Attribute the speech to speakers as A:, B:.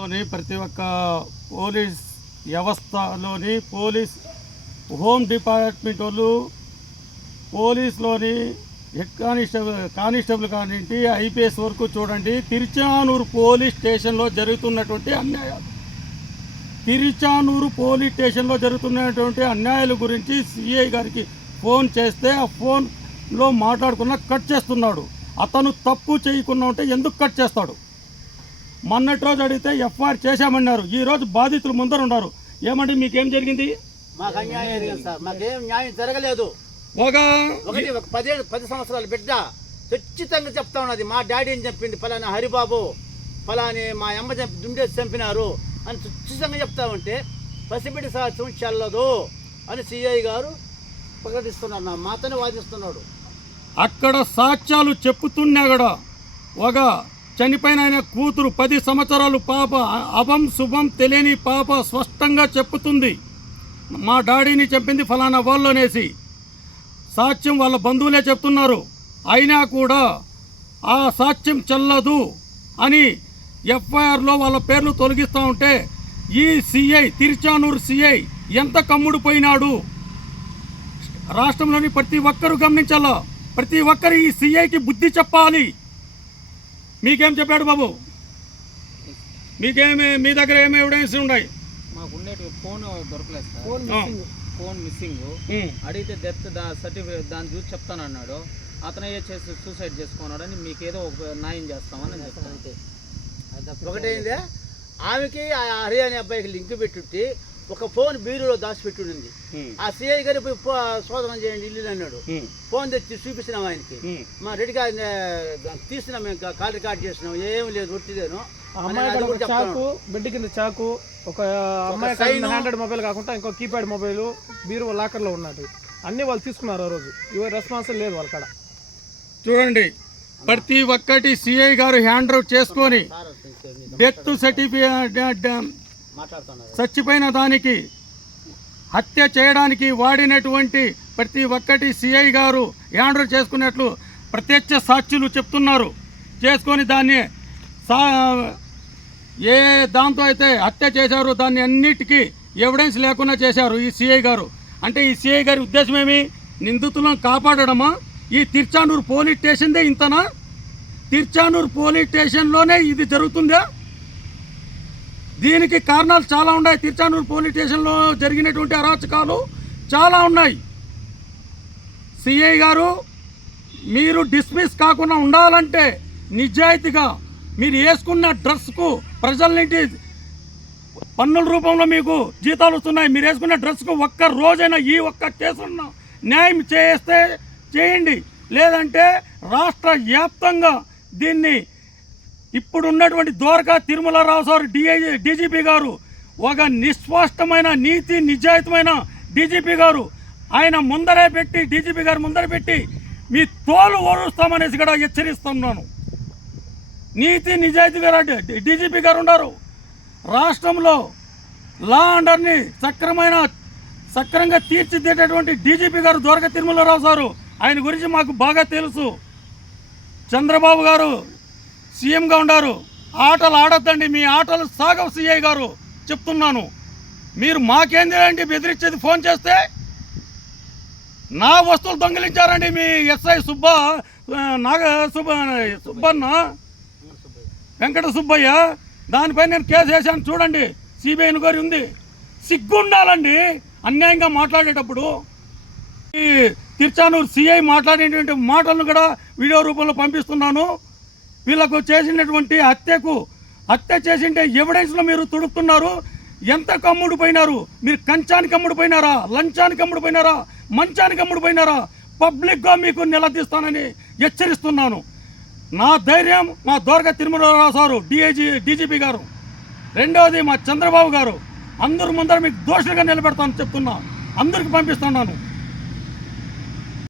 A: లోని ప్రతి ఒక్క పోలీస్ వ్యవస్థలోని పోలీస్ హోమ్ డిపార్ట్మెంట్ వాళ్ళు పోలీస్లోని హెడ్ కానిస్టేబుల్ కానిస్టేబుల్ కానింటి ఐపీఎస్ వరకు చూడండి. తిరుచానూరు పోలీస్ స్టేషన్లో జరుగుతున్నటువంటి అన్యాయాలు. తిరుచానూరు పోలీస్ స్టేషన్లో జరుగుతున్నటువంటి అన్యాయాల గురించి సిఐ గారికి ఫోన్ చేస్తే ఆ ఫోన్లో మాట్లాడుకున్న కట్ చేస్తున్నాడు. అతను తప్పు చేయకుండా ఉంటే ఎందుకు కట్ చేస్తాడు? మొన్నటి రోజు అడిగితే ఎఫ్ఐఆర్ చేశామన్నారు. ఈ రోజు బాధితులు ముందర ఉన్నారు. ఏమండి మీకేం జరిగింది?
B: మాకు అన్యాయం జరిగింది సార్. మాకేం న్యాయం జరగలేదు.
A: ఒక
B: ఒకటి ఒక పదిహేడు పది సంవత్సరాల బిడ్డ ఖచ్చితంగా చెప్తా ఉన్నది. మా డాడీ అని చెప్పింది? ఫలానా హరిబాబు ఫలాని మా అమ్మ దుండేసి చంపినారు అని ఖచ్చితంగా చెప్తా ఉంటే పసిబిడ్డ సాక్ష్యం చెల్లదు అని సిఐ గారు ప్రకటిస్తున్నారు. నా మాతనే వాదిస్తున్నాడు.
A: అక్కడ సాక్ష్యాలు చెప్పుతున్నా కూడా ఒక చనిపోయిన ఆయన కూతురు పది సంవత్సరాలు పాప అభం శుభం తెలియని పాప స్పష్టంగా చెప్పుతుంది. మా డాడీని చెప్పింది ఫలానా వాళ్ళనేసి సాక్ష్యం వాళ్ళ బంధువులే చెప్తున్నారు. అయినా కూడా ఆ సాక్ష్యం చెల్లదు అని ఎఫ్ఐఆర్లో వాళ్ళ పేర్లు తొలగిస్తూ ఉంటే ఈ సిఐ తిరుచానూరు సిఐ ఎంత కమ్ముడు పోయినాడు? రాష్ట్రంలోని ప్రతి ఒక్కరూ గమనించాలా? ప్రతి ఒక్కరు ఈ సిఐకి బుద్ధి చెప్పాలి. మీకేం చెప్పాడు బాబు? మీకేమి మీ దగ్గర ఏమి ఎవిడెన్స్ ఉన్నాయి?
C: మాకు ఉండేటి ఫోన్ దొరకలేదు సార్.
A: ఆ.
C: Phone missing. అడిగితే డెత్ దా సర్టిఫికేట్ దాన్ని చూసి చెప్తానన్నాడు అతనయ్యే చేసి సూసైడ్ చేసుకున్నాడని మీకు ఏదో ఒక న్యాయం చేస్తామని నేను చెప్తాను.
B: ఒకటైందే? ఆమెకి ఆ హరి అనే అబ్బాయికి లింక్ పెట్టుట్టి ఒక ఫోన్ బీరులో దాచిపెట్టింది
A: ఉమ్.
B: ఆ సిఐ గారి పోయి శోధన చేయండి ఇల్లు అన్నాడు. ఫోన్ తెచ్చి చూపించినాం ఆయనకి. మా రెడ్డిగా తీసినాం మేము కాల్ రికార్డ్ చేసినాం ఏం లేదు ఒట్టిదేను.
D: చాకు బెడ్ కింద చాకు ఒక అమ్మాయి. హ్యాండ్రెడ్ మొబైల్ కాకుండా ఇంకో కీప్యాడ్ మొబైల్ బీరు లాకర్లో ఉన్నట్టు అన్ని వాళ్ళు తీసుకున్నారు ఆ రోజు ఇవే రెస్పాన్స్ లేదు వాళ్ళ
A: చూడండి ప్రతి ఒక్కటి సిఐ గారు హ్యాండ్ చేసుకొని డెత్ సర్టిఫికేట్ చచ్చిపోయిన దానికి హత్య చేయడానికి వాడినటువంటి ప్రతి ఒక్కటి సిఐ గారు హ్యాండ్ చేసుకున్నట్లు ప్రత్యక్ష సాక్షులు చెప్తున్నారు. చేసుకొని దాన్ని సా ఏ దాంతో అయితే హత్య చేశారో దాన్ని అన్నిటికీ ఎవిడెన్స్ లేకుండా చేశారు ఈ సిఐ గారు. అంటే ఈ సిఐ గారి ఉద్దేశం ఏమి? నిందితులను కాపాడడమా? ఈ తిర్చానూరు పోలీస్ స్టేషన్దే ఇంతనా? తిర్చానూరు పోలీస్ స్టేషన్లోనే ఇది జరుగుతుందా? దీనికి కారణాలు చాలా ఉన్నాయి. తిరుచానూరు పోలీస్ స్టేషన్లో జరిగినటువంటి అరాచకాలు చాలా ఉన్నాయి. సిఐ గారు మీరు డిస్మిస్ కాకుండా ఉండాలంటే నిజాయితీగా మీరు వేసుకున్న డ్రెస్కు ప్రజల నుండి పన్నుల రూపంలో మీకు జీతాలు వస్తున్నాయి. మీరు వేసుకున్న డ్రెస్కు ఒక్క రోజైనా ఈ ఒక్క కేసును న్యాయం చేస్తే చేయండి. లేదంటే రాష్ట్ర వ్యాప్తంగా దీన్ని ఇప్పుడున్నటువంటి Dwaraka Tirumalarao sir DI DGP గారు ఒక నిస్పష్టమైన నీతి నిజాయితమైన డీజీపీ గారు. ఆయన ముందరే పెట్టి డీజీపీ గారు ముందర పెట్టి మీ తోలు ఓరుస్తామనేసి కూడా హెచ్చరిస్తున్నాను. నీతి నిజాయితీ గారు డీజీపీ గారు ఉన్నారు. రాష్ట్రంలో లా అండర్ని సక్రమైన సక్రంగా తీర్చిదిద్దేటటువంటి డీజీపీ గారు ద్వారక తిరుమలరావు సారు ఆయన గురించి మాకు బాగా తెలుసు. చంద్రబాబు గారు సీఎంగా ఉండారు. ఆటలు ఆడద్దండి. మీ ఆటలు సాగవు సీఐ గారు. చెప్తున్నాను. మీరు మాకేందిరండి బెదిరించేది ఫోన్ చేస్తే నా వస్తువులు దొంగిలించారండి మీ ఎస్ఐ సుబ్బ నాగ సుబ్బ సుబ్బన్న. వెంకట సుబ్బయ్య దానిపై నేను కేసు వేసాను చూడండి సిబిఐ ఎంక్వైరీ ఉంది. సిగ్గుండాలండి అన్యాయంగా మాట్లాడేటప్పుడు. ఈ తిరుచానూరు సిఐ మాట్లాడేటువంటి మాటలను కూడా వీడియో రూపంలో పంపిస్తున్నాను. వీళ్ళకు చేసినటువంటి హత్యకు హత్య చేసింటే ఎవిడెన్స్లో మీరు తుడుతున్నారు ఎంత కమ్ముడు పోయినారు? మీరు కంచానికి అమ్ముడు పోయినారా? లంచానికి అమ్ముడు పోయినారా? మంచానికి అమ్ముడు పోయినారా? పబ్లిక్గా మీకు నిలదీస్తానని హెచ్చరిస్తున్నాను. నా ధైర్యం మా దోర్గ తిరుమలరావు సారు డిఐజీ డీజీపీ గారు. రెండవది మా చంద్రబాబు గారు. అందరు ముందర మీకు దోషులుగా నిలబెడతాను చెప్తున్నా. అందరికి పంపిస్తున్నాను.